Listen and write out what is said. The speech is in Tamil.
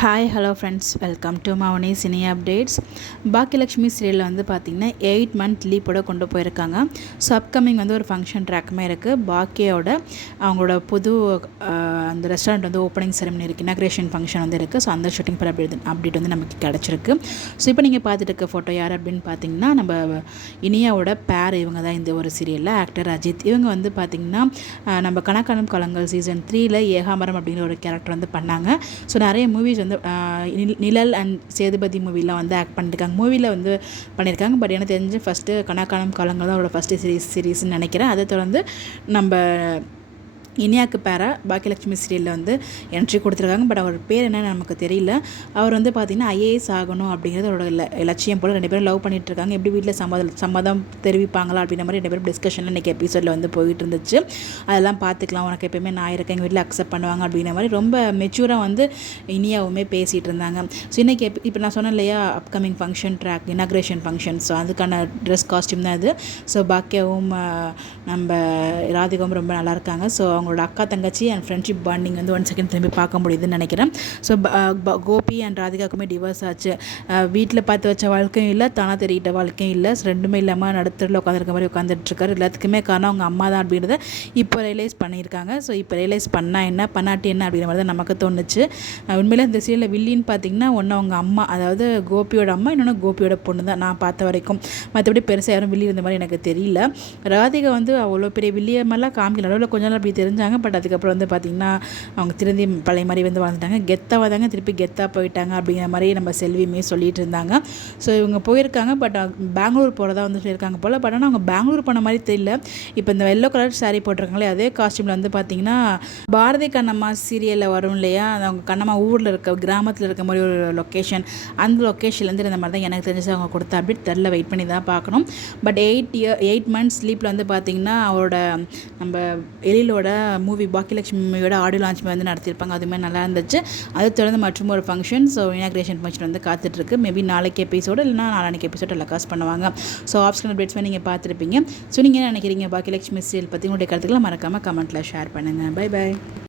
Hi hello friends, welcome to Mouni cine updates. Baakiyalakshmi சீரியலில் வந்து பார்த்திங்கன்னா 8 மந்த் லீப்போட கொண்டு போயிருக்காங்க. ஸோ அப்கமிங் வந்து ஒரு ஃபங்க்ஷன் ட்ராக்குமே இருக்குது. பாக்கியோட அவங்களோட புது அந்த ரெஸ்டாரண்ட் வந்து ஓப்பனிங் செரமனி இருக்குது, இனாக்ரேஷன் ஃபங்க்ஷன் வந்து இருக்குது. ஸோ அந்த ஷூட்டிங் பர் அப்டேட் வந்து நமக்கு கிடச்சிருக்கு. ஸோ இப்போ நீங்கள் பார்த்துட்டு இருக்க ஃபோட்டோ யார் அப்படின்னு பார்த்தீங்கன்னா, நம்ம இனியாவோட பேர் இவங்க தான். இந்த ஒரு சீரியலில் ஆக்டர் அஜித் இவங்க வந்து பார்த்திங்கன்னா நம்ம கணக்கானம் காலங்கள் சீசன் 3 ஏகாம்பரம் அப்படிங்கிற ஒரு கேரக்டர் வந்து பண்ணாங்க. ஸோ நிறைய மூவிஸ் வந்து நிழல் அண்ட் சேதுபதி மூவிலாம் வந்து ஆக்ட் பண்ணியிருக்காங்க. மூவியில் வந்து பண்ணியிருக்காங்க. பட் எனக்கு தெரிஞ்சு ஃபஸ்ட்டு கணக்கானம் காலங்கள் தான் அவரோட ஃபஸ்ட்டு சீரீஸ்ன்னு நினைக்கிறேன். அதை தொடர்ந்து நம்ம இனியாவுக்கு பேராக பாக்கியலக்ஷ்மி சீரியலில் வந்து என்ட்ரி கொடுத்துருக்காங்க. பட் அவர் பேர் என்னன்னு நமக்கு தெரியல. அவர் வந்து பார்த்திங்கன்னா ஐஏஎஸ் ஆகணும் அப்படிங்கிறது அவரோட லட்சியம் போல். 2 பேரும் லவ் பண்ணிட்டு இருக்காங்க. எப்படி வீட்டில் சம்மதம் தெரிவிப்பாங்களா அப்படின்ற மாதிரி 2 பேரும் டிஸ்கஷனில் இன்றைக்கி எபிசோடில் வந்து போயிட்டு இருந்துச்சு. அதெல்லாம் பார்த்துக்கலாம், உனக்கு எப்போயுமே நான் இருக்கேன், எங்கள் வீட்டில் அக்செப்ட் பண்ணுவாங்க அப்படிங்கிற மாதிரி ரொம்ப மெச்சூராக வந்து இனியாவுமே பேசிகிட்டு இருந்தாங்க. ஸோ இன்றைக்கி இப்போ நான் சொன்னேன் இல்லையா, upcoming function track inauguration function. So அதுக்கான ட்ரெஸ் காஸ்டியூம் தான் இது. ஸோ பாக்கியாவும் நம்ம ராதிகாவும் ரொம்ப நல்லா இருக்காங்க. ஸோ அவங்களோட அக்கா தங்கச்சி அண்ட் ஃப்ரெண்ட்ஷிப் பாண்டிங் வந்து 1 செகண்ட் திரும்பி பார்க்க முடியுதுன்னு நினைக்கிறேன். ஸோ கோபி அண்ட் ராதிகாவுக்குமே டிவோர்ஸ் ஆச்சு. வீட்டில் பார்த்து வச்ச வாழ்க்கையும் இல்லை, தானாக தெரியிட்ட வாழ்க்கையும் இல்லை. ரெண்டுமே இல்லாமல் நடுத்தரில் உட்காந்துருக்க மாதிரி உட்காந்துட்ருக்காரு. எல்லாத்துக்குமே காரணம் அவங்க அம்மா தான் அப்படின்றத இப்போ ரியலைஸ் பண்ணியிருக்காங்க. ஸோ இப்போ ரியலைஸ் பண்ணால் என்ன, பண்ணாட்டி என்ன அப்படிங்கிற மாதிரி தான் நமக்கு தோணுச்சு. உண்மையிலே இந்த சீரியலில் வில்லின்னு பார்த்திங்கன்னா ஒன்று அவங்க அம்மா, அதாவது கோபியோட அம்மா, இன்னொன்று கோபியோட பொண்ணு தான் நான் பார்த்த வரைக்கும். மற்றபடி பெருசாக யாரும் வில்லி இருந்த மாதிரி எனக்கு தெரியல. ராதிகா வந்து அவ்வளோ பெரிய வில்லியமெல்லாம் காமிக்கல. நடுவில் கொஞ்ச நாள் அப்படி தெரிஞ்சாங்க. பட் அதுக்கப்புறம் வந்து பார்த்திங்கன்னா அவங்க திரும்பி பழைய மாதிரி வந்து வாழ்ந்துட்டாங்க. கெத்தாக தாங்க திருப்பி கெத்தாக போயிட்டாங்க அப்படிங்கிற மாதிரி நம்ம செல்வியுமே சொல்லிட்டு இருந்தாங்க. ஸோ இவங்க போயிருக்காங்க. பட் பெங்களூர் போகிறதா வந்து சொல்லியிருக்காங்க போல். பட் ஆனால் அவங்க பெங்களூர் போன மாதிரி தெரியல. இப்போ இந்த எல்லோ கலர் சாரீ போட்டிருக்காங்களே, அதே காஸ்டியூமில் வந்து பார்த்திங்கன்னா பாரதி கண்ணம்மா சீரியலில் வரும் இல்லையா, அவங்க கண்ணம்மா ஊரில் இருக்க கிராமத்தில் இருக்க மாதிரி ஒரு லொக்கேஷன், அந்த லொக்கேஷன்லேருந்து இந்த மாதிரி தான் எனக்கு தெரிஞ்சு அவங்க கொடுத்த அப்டேட் தெரில. வெயிட் பண்ணி தான் பார்க்கணும். பட் 8 மந்த்ஸ் ஸ்லீப்பில் வந்து பார்த்திங்கன்னா அவரோட நம்ம எழிலோட மூவி பாக்கியலக்ஷ்மியோட ஆடியோ லான்ச் வந்து நடத்தியிருப்பாங்க. அதுவுமே நல்லா இருந்துச்சு. அதை தொடர்ந்து மற்றும் ஒரு ஃபங்க்ஷன், ஸோ இனாக்ரேஷன் ஃபங்க்ஷன் வந்து காத்துட்ருக்கு. மேபி நாளைக்கு எபிசோடு இல்லைனா நாளைக்கு எபிசோடு டெலிகாஸ்ட் பண்ணுவாங்க. ஸோ ஆப்ஷனல் அப்டேட்ஸ் நீங்கள் பார்த்துருப்பீங்க. ஸோ நீங்கள் என்ன நினைக்கிறீங்க பாக்கியலக்ஷ்மி சீரியல் பற்றி? உங்களுடைய கருத்துக்களை மறக்காமல் கமெண்ட்டில் ஷேர் பண்ணுங்கள். பை.